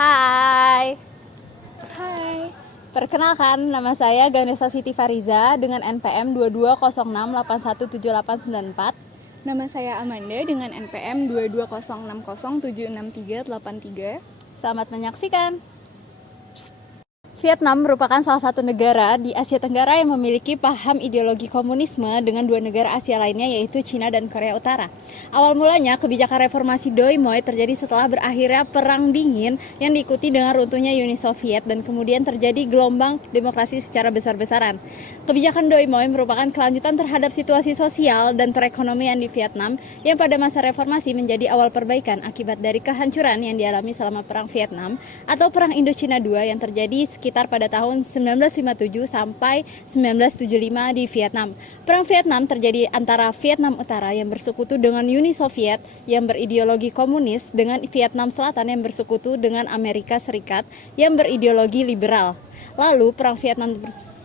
Hai, Hai, perkenalkan nama saya Ganesha Siti Fariza dengan NPM 2206817894. nama saya Amanda dengan NPM 2206076383. Selamat menyaksikan. Vietnam merupakan salah satu negara di Asia Tenggara yang memiliki paham ideologi komunisme dengan dua negara Asia lainnya yaitu Cina dan Korea Utara. Awal mulanya kebijakan reformasi Doi Moi terjadi setelah berakhirnya Perang Dingin yang diikuti dengan runtuhnya Uni Soviet dan kemudian terjadi gelombang demokrasi secara besar-besaran. Kebijakan Doi Moi merupakan kelanjutan terhadap situasi sosial dan perekonomian di Vietnam yang pada masa reformasi menjadi awal perbaikan akibat dari kehancuran yang dialami selama Perang Vietnam atau Perang Indochina II yang terjadi sekitar pada tahun 1957 sampai 1975 di Vietnam. Perang Vietnam terjadi antara Vietnam Utara yang bersekutu dengan Uni Soviet yang berideologi komunis dengan Vietnam Selatan yang bersekutu dengan Amerika Serikat yang berideologi liberal. Lalu Perang Vietnam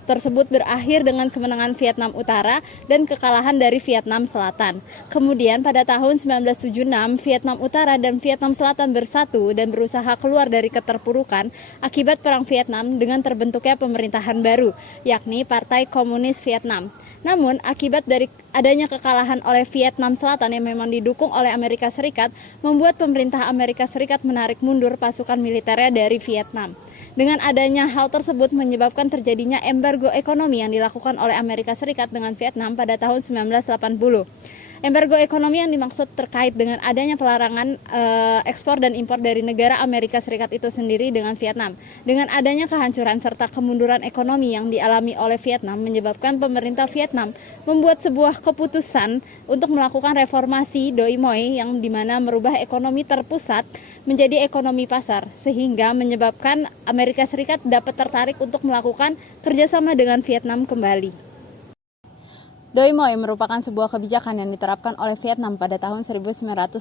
tersebut berakhir dengan kemenangan Vietnam Utara dan kekalahan dari Vietnam Selatan. Kemudian pada tahun 1976, Vietnam Utara dan Vietnam Selatan bersatu dan berusaha keluar dari keterpurukan akibat Perang Vietnam dengan terbentuknya pemerintahan baru, yakni Partai Komunis Vietnam. Namun, akibat dari adanya kekalahan oleh Vietnam Selatan yang memang didukung oleh Amerika Serikat, membuat pemerintah Amerika Serikat menarik mundur pasukan militernya dari Vietnam. Dengan adanya hal tersebut menyebabkan terjadinya embargo ekonomi yang dilakukan oleh Amerika Serikat dengan Vietnam pada tahun 1980. Embargo ekonomi yang dimaksud terkait dengan adanya pelarangan ekspor dan impor dari negara Amerika Serikat itu sendiri dengan Vietnam. Dengan adanya kehancuran serta kemunduran ekonomi yang dialami oleh Vietnam menyebabkan pemerintah Vietnam membuat sebuah keputusan untuk melakukan reformasi Doi Moi yang dimana merubah ekonomi terpusat menjadi ekonomi pasar sehingga menyebabkan Amerika Serikat dapat tertarik untuk melakukan kerjasama dengan Vietnam kembali. Doi Moi merupakan sebuah kebijakan yang diterapkan oleh Vietnam pada tahun 1986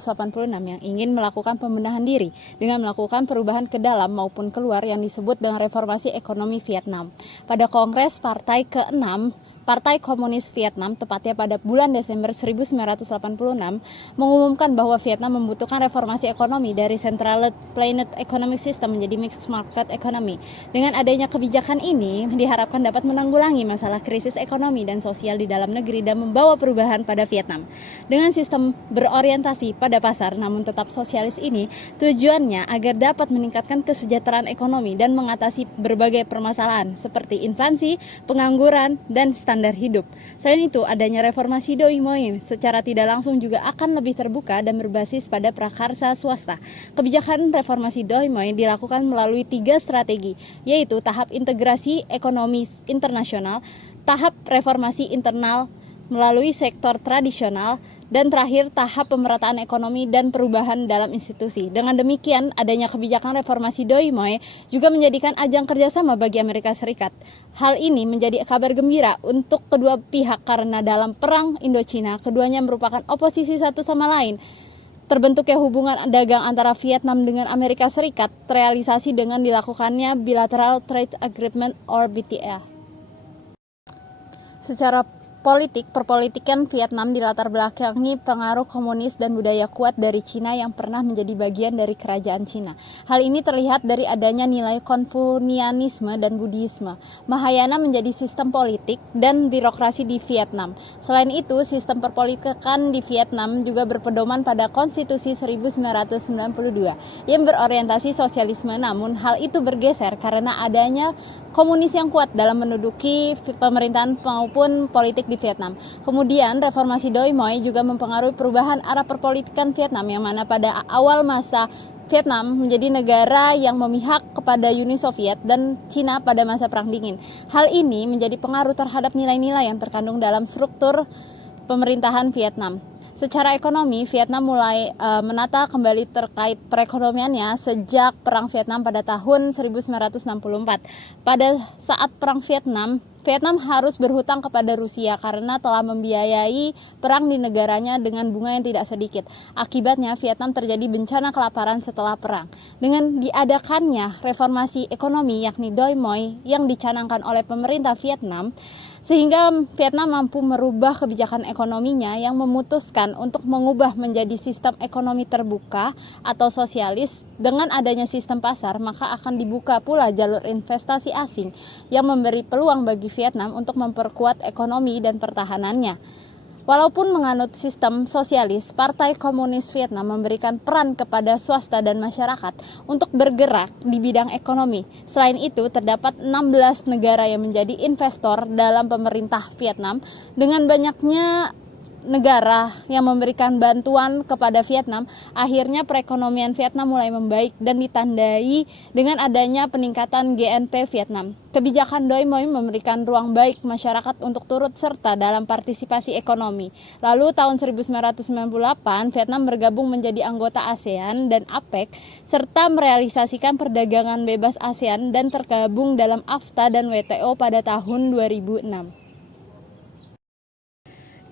yang ingin melakukan pembenahan diri dengan melakukan perubahan ke dalam maupun keluar yang disebut dengan reformasi ekonomi Vietnam. Pada Kongres Partai ke-6, Partai Komunis Vietnam, tepatnya pada bulan Desember 1986, mengumumkan bahwa Vietnam membutuhkan reformasi ekonomi dari Centralized Planned Economic System menjadi Mixed Market Economy. Dengan adanya kebijakan ini, diharapkan dapat menanggulangi masalah krisis ekonomi dan sosial di dalam negeri dan membawa perubahan pada Vietnam. Dengan sistem berorientasi pada pasar namun tetap sosialis ini, tujuannya agar dapat meningkatkan kesejahteraan ekonomi dan mengatasi berbagai permasalahan seperti inflasi, pengangguran, dan standar hidup. Selain itu, adanya reformasi Doi Moi secara tidak langsung juga akan lebih terbuka dan berbasis pada prakarsa swasta. Kebijakan reformasi Doi Moi dilakukan melalui 3 strategi, yaitu tahap integrasi ekonomi internasional, tahap reformasi internal melalui sektor tradisional, dan terakhir tahap pemerataan ekonomi dan perubahan dalam institusi. Dengan demikian, adanya kebijakan reformasi Doi Moi juga menjadikan ajang kerjasama bagi Amerika Serikat. Hal ini menjadi kabar gembira untuk kedua pihak karena dalam Perang Indochina, keduanya merupakan oposisi satu sama lain. Terbentuknya hubungan dagang antara Vietnam dengan Amerika Serikat terrealisasi dengan dilakukannya Bilateral Trade Agreement or BTA. Secara politik, perpolitikan Vietnam dilatar belakangi pengaruh komunis dan budaya kuat dari Cina yang pernah menjadi bagian dari kerajaan Cina. Hal ini terlihat dari adanya nilai Konfusianisme dan Buddhisme. Mahayana menjadi sistem politik dan birokrasi di Vietnam. Selain itu, sistem perpolitikan di Vietnam juga berpedoman pada Konstitusi 1992 yang berorientasi sosialisme, namun hal itu bergeser karena adanya komunis yang kuat dalam menduduki pemerintahan maupun politik di Vietnam. Kemudian reformasi Doi Moi juga mempengaruhi perubahan arah perpolitikan Vietnam yang mana pada awal masa Vietnam menjadi negara yang memihak kepada Uni Soviet dan Cina pada masa Perang Dingin. Hal ini menjadi pengaruh terhadap nilai-nilai yang terkandung dalam struktur pemerintahan Vietnam. Secara ekonomi, Vietnam mulai menata kembali terkait perekonomiannya sejak Perang Vietnam pada tahun 1964. Pada saat Perang Vietnam, Vietnam harus berhutang kepada Rusia karena telah membiayai perang di negaranya dengan bunga yang tidak sedikit. Akibatnya Vietnam terjadi bencana kelaparan setelah perang. Dengan diadakannya reformasi ekonomi yakni Doi Moi yang dicanangkan oleh pemerintah Vietnam, sehingga Vietnam mampu merubah kebijakan ekonominya yang memutuskan untuk mengubah menjadi sistem ekonomi terbuka atau sosialis. Dengan adanya sistem pasar, maka akan dibuka pula jalur investasi asing yang memberi peluang bagi Vietnam untuk memperkuat ekonomi dan pertahanannya. Walaupun menganut sistem sosialis, Partai Komunis Vietnam memberikan peran kepada swasta dan masyarakat untuk bergerak di bidang ekonomi. Selain itu, terdapat 16 negara yang menjadi investor dalam pemerintah Vietnam. Dengan banyaknya negara yang memberikan bantuan kepada Vietnam, akhirnya perekonomian Vietnam mulai membaik dan ditandai dengan adanya peningkatan GNP Vietnam. Kebijakan Doi Moi memberikan ruang baik masyarakat untuk turut serta dalam partisipasi ekonomi. Lalu tahun 1998, Vietnam bergabung menjadi anggota ASEAN dan APEC serta merealisasikan perdagangan bebas ASEAN dan tergabung dalam AFTA dan WTO pada tahun 2006.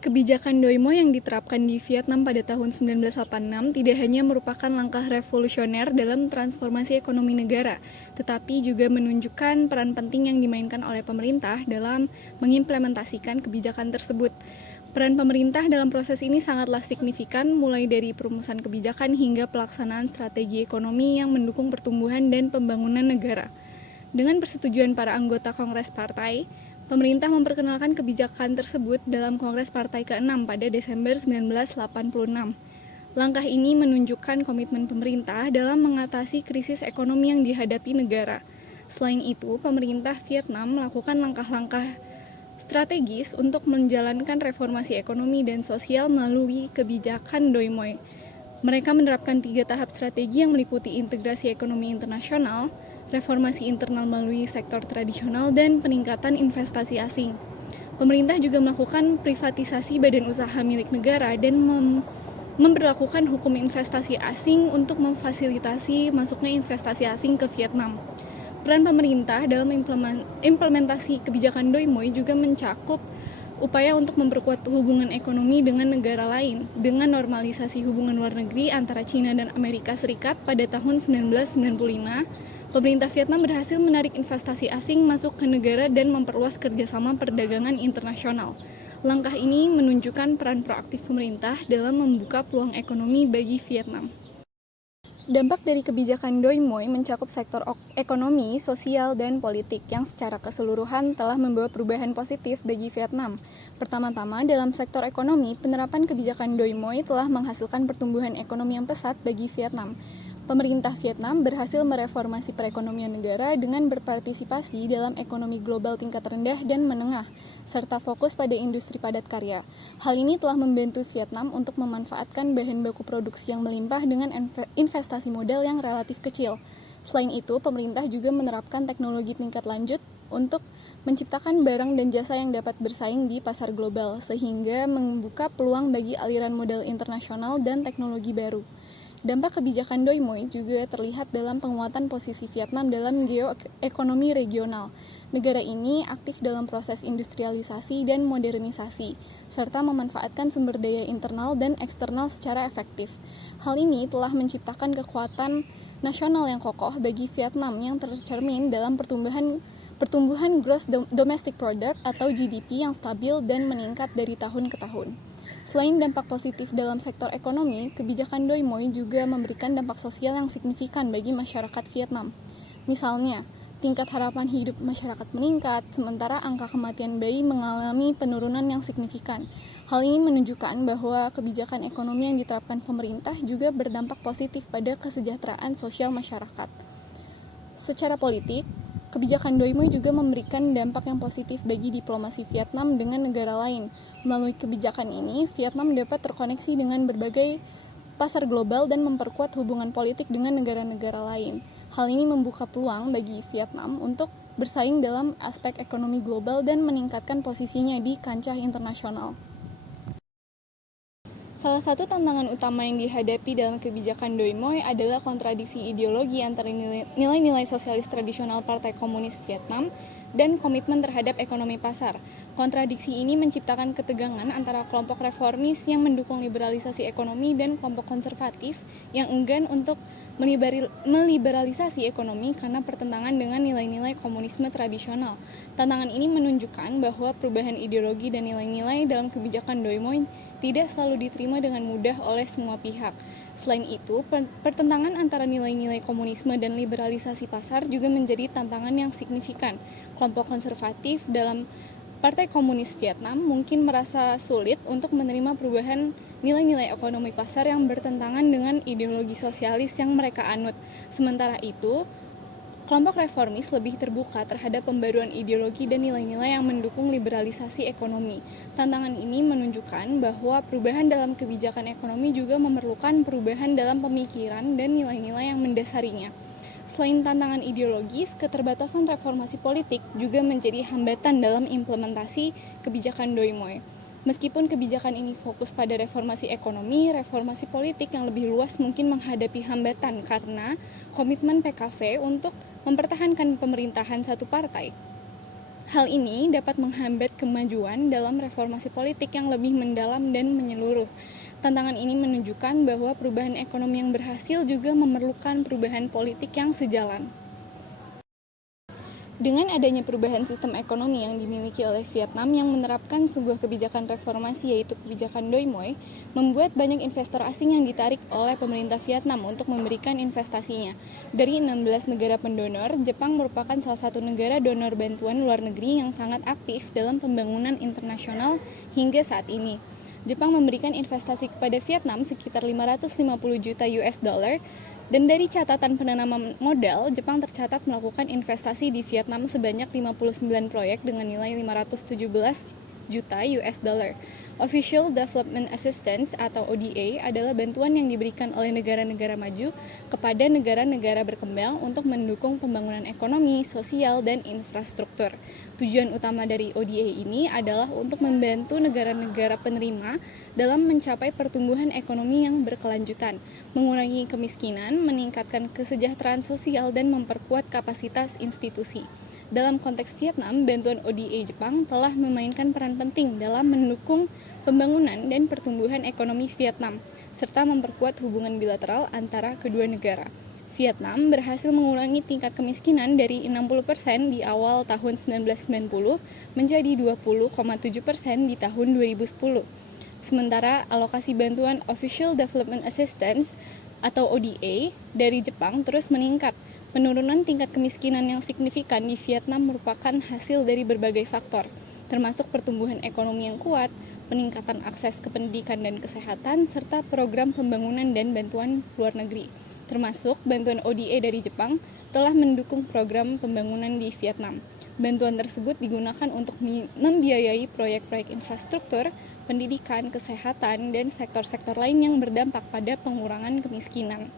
Kebijakan Doi Moi yang diterapkan di Vietnam pada tahun 1986 tidak hanya merupakan langkah revolusioner dalam transformasi ekonomi negara, tetapi juga menunjukkan peran penting yang dimainkan oleh pemerintah dalam mengimplementasikan kebijakan tersebut. Peran pemerintah dalam proses ini sangatlah signifikan, mulai dari perumusan kebijakan hingga pelaksanaan strategi ekonomi yang mendukung pertumbuhan dan pembangunan negara. Dengan persetujuan para anggota Kongres Partai, pemerintah memperkenalkan kebijakan tersebut dalam Kongres Partai ke-6 pada Desember 1986. Langkah ini menunjukkan komitmen pemerintah dalam mengatasi krisis ekonomi yang dihadapi negara. Selain itu, pemerintah Vietnam melakukan langkah-langkah strategis untuk menjalankan reformasi ekonomi dan sosial melalui kebijakan Doi Moi. Mereka menerapkan 3 tahap strategi yang meliputi integrasi ekonomi internasional, reformasi internal melalui sektor tradisional, dan peningkatan investasi asing. Pemerintah juga melakukan privatisasi badan usaha milik negara dan memberlakukan hukum investasi asing untuk memfasilitasi masuknya investasi asing ke Vietnam. Peran pemerintah dalam implementasi kebijakan Doi Moi juga mencakup upaya untuk memperkuat hubungan ekonomi dengan negara lain dengan normalisasi hubungan luar negeri antara China dan Amerika Serikat pada tahun 1995. Pemerintah Vietnam berhasil menarik investasi asing masuk ke negara dan memperluas kerjasama perdagangan internasional. Langkah ini menunjukkan peran proaktif pemerintah dalam membuka peluang ekonomi bagi Vietnam. Dampak dari kebijakan Doi Moi mencakup sektor ekonomi, sosial, dan politik yang secara keseluruhan telah membawa perubahan positif bagi Vietnam. Pertama-tama, dalam sektor ekonomi, penerapan kebijakan Doi Moi telah menghasilkan pertumbuhan ekonomi yang pesat bagi Vietnam. Pemerintah Vietnam berhasil mereformasi perekonomian negara dengan berpartisipasi dalam ekonomi global tingkat rendah dan menengah, serta fokus pada industri padat karya. Hal ini telah membantu Vietnam untuk memanfaatkan bahan baku produksi yang melimpah dengan investasi modal yang relatif kecil. Selain itu, pemerintah juga menerapkan teknologi tingkat lanjut untuk menciptakan barang dan jasa yang dapat bersaing di pasar global, sehingga membuka peluang bagi aliran modal internasional dan teknologi baru. Dampak kebijakan Doi Moi juga terlihat dalam penguatan posisi Vietnam dalam geoekonomi regional. Negara ini aktif dalam proses industrialisasi dan modernisasi, serta memanfaatkan sumber daya internal dan eksternal secara efektif. Hal ini telah menciptakan kekuatan nasional yang kokoh bagi Vietnam yang tercermin dalam pertumbuhan Gross Domestic Product atau GDP yang stabil dan meningkat dari tahun ke tahun. Selain dampak positif dalam sektor ekonomi, kebijakan Doi Moi juga memberikan dampak sosial yang signifikan bagi masyarakat Vietnam. Misalnya, tingkat harapan hidup masyarakat meningkat, sementara angka kematian bayi mengalami penurunan yang signifikan. Hal ini menunjukkan bahwa kebijakan ekonomi yang diterapkan pemerintah juga berdampak positif pada kesejahteraan sosial masyarakat. Secara politik, kebijakan Doi Moi juga memberikan dampak yang positif bagi diplomasi Vietnam dengan negara lain. Melalui kebijakan ini, Vietnam dapat terkoneksi dengan berbagai pasar global dan memperkuat hubungan politik dengan negara-negara lain. Hal ini membuka peluang bagi Vietnam untuk bersaing dalam aspek ekonomi global dan meningkatkan posisinya di kancah internasional. Salah satu tantangan utama yang dihadapi dalam kebijakan Doi Moi adalah kontradiksi ideologi antara nilai-nilai sosialis tradisional Partai Komunis Vietnam dan komitmen terhadap ekonomi pasar. Kontradiksi ini menciptakan ketegangan antara kelompok reformis yang mendukung liberalisasi ekonomi dan kelompok konservatif yang enggan untuk meliberalisasi ekonomi karena pertentangan dengan nilai-nilai komunisme tradisional. Tantangan ini menunjukkan bahwa perubahan ideologi dan nilai-nilai dalam kebijakan Doi Moi tidak selalu diterima dengan mudah oleh semua pihak. Selain itu, pertentangan antara nilai-nilai komunisme dan liberalisasi pasar juga menjadi tantangan yang signifikan. Kelompok konservatif dalam Partai Komunis Vietnam mungkin merasa sulit untuk menerima perubahan nilai-nilai ekonomi pasar yang bertentangan dengan ideologi sosialis yang mereka anut. Sementara itu, kelompok reformis lebih terbuka terhadap pembaruan ideologi dan nilai-nilai yang mendukung liberalisasi ekonomi. Tantangan ini menunjukkan bahwa perubahan dalam kebijakan ekonomi juga memerlukan perubahan dalam pemikiran dan nilai-nilai yang mendasarinya. Selain tantangan ideologis, keterbatasan reformasi politik juga menjadi hambatan dalam implementasi kebijakan Doi Moi. Meskipun kebijakan ini fokus pada reformasi ekonomi, reformasi politik yang lebih luas mungkin menghadapi hambatan karena komitmen PKV untuk mempertahankan pemerintahan satu partai. Hal ini dapat menghambat kemajuan dalam reformasi politik yang lebih mendalam dan menyeluruh. Tantangan ini menunjukkan bahwa perubahan ekonomi yang berhasil juga memerlukan perubahan politik yang sejalan. Dengan adanya perubahan sistem ekonomi yang dimiliki oleh Vietnam yang menerapkan sebuah kebijakan reformasi yaitu kebijakan Doi Moi, membuat banyak investor asing yang ditarik oleh pemerintah Vietnam untuk memberikan investasinya. Dari 16 negara pendonor, Jepang merupakan salah satu negara donor bantuan luar negeri yang sangat aktif dalam pembangunan internasional hingga saat ini. Jepang memberikan investasi kepada Vietnam sekitar 550 juta US dollar. Dan dari catatan penanaman modal, Jepang tercatat melakukan investasi di Vietnam sebanyak 59 proyek dengan nilai 517 juta US dollar. Official Development Assistance atau ODA adalah bantuan yang diberikan oleh negara-negara maju kepada negara-negara berkembang untuk mendukung pembangunan ekonomi, sosial, dan infrastruktur. Tujuan utama dari ODA ini adalah untuk membantu negara-negara penerima dalam mencapai pertumbuhan ekonomi yang berkelanjutan, mengurangi kemiskinan, meningkatkan kesejahteraan sosial, dan memperkuat kapasitas institusi. Dalam konteks Vietnam, bantuan ODA Jepang telah memainkan peran penting dalam mendukung pembangunan dan pertumbuhan ekonomi Vietnam, serta memperkuat hubungan bilateral antara kedua negara. Vietnam berhasil mengurangi tingkat kemiskinan dari 60% di awal tahun 1990 menjadi 20,7% di tahun 2010. Sementara alokasi bantuan Official Development Assistance atau ODA dari Jepang terus meningkat. Penurunan tingkat kemiskinan yang signifikan di Vietnam merupakan hasil dari berbagai faktor, termasuk pertumbuhan ekonomi yang kuat, peningkatan akses ke pendidikan dan kesehatan, serta program pembangunan dan bantuan luar negeri. Termasuk bantuan ODA dari Jepang telah mendukung program pembangunan di Vietnam. Bantuan tersebut digunakan untuk membiayai proyek-proyek infrastruktur, pendidikan, kesehatan, dan sektor-sektor lain yang berdampak pada pengurangan kemiskinan.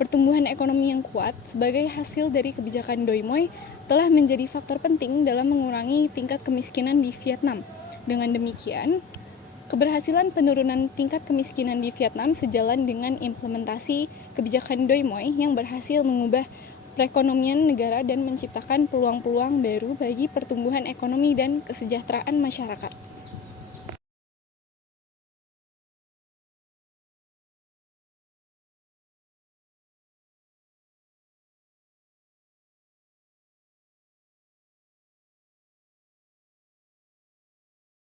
Pertumbuhan ekonomi yang kuat sebagai hasil dari kebijakan Doi Moi telah menjadi faktor penting dalam mengurangi tingkat kemiskinan di Vietnam. Dengan demikian, keberhasilan penurunan tingkat kemiskinan di Vietnam sejalan dengan implementasi kebijakan Doi Moi yang berhasil mengubah perekonomian negara dan menciptakan peluang-peluang baru bagi pertumbuhan ekonomi dan kesejahteraan masyarakat.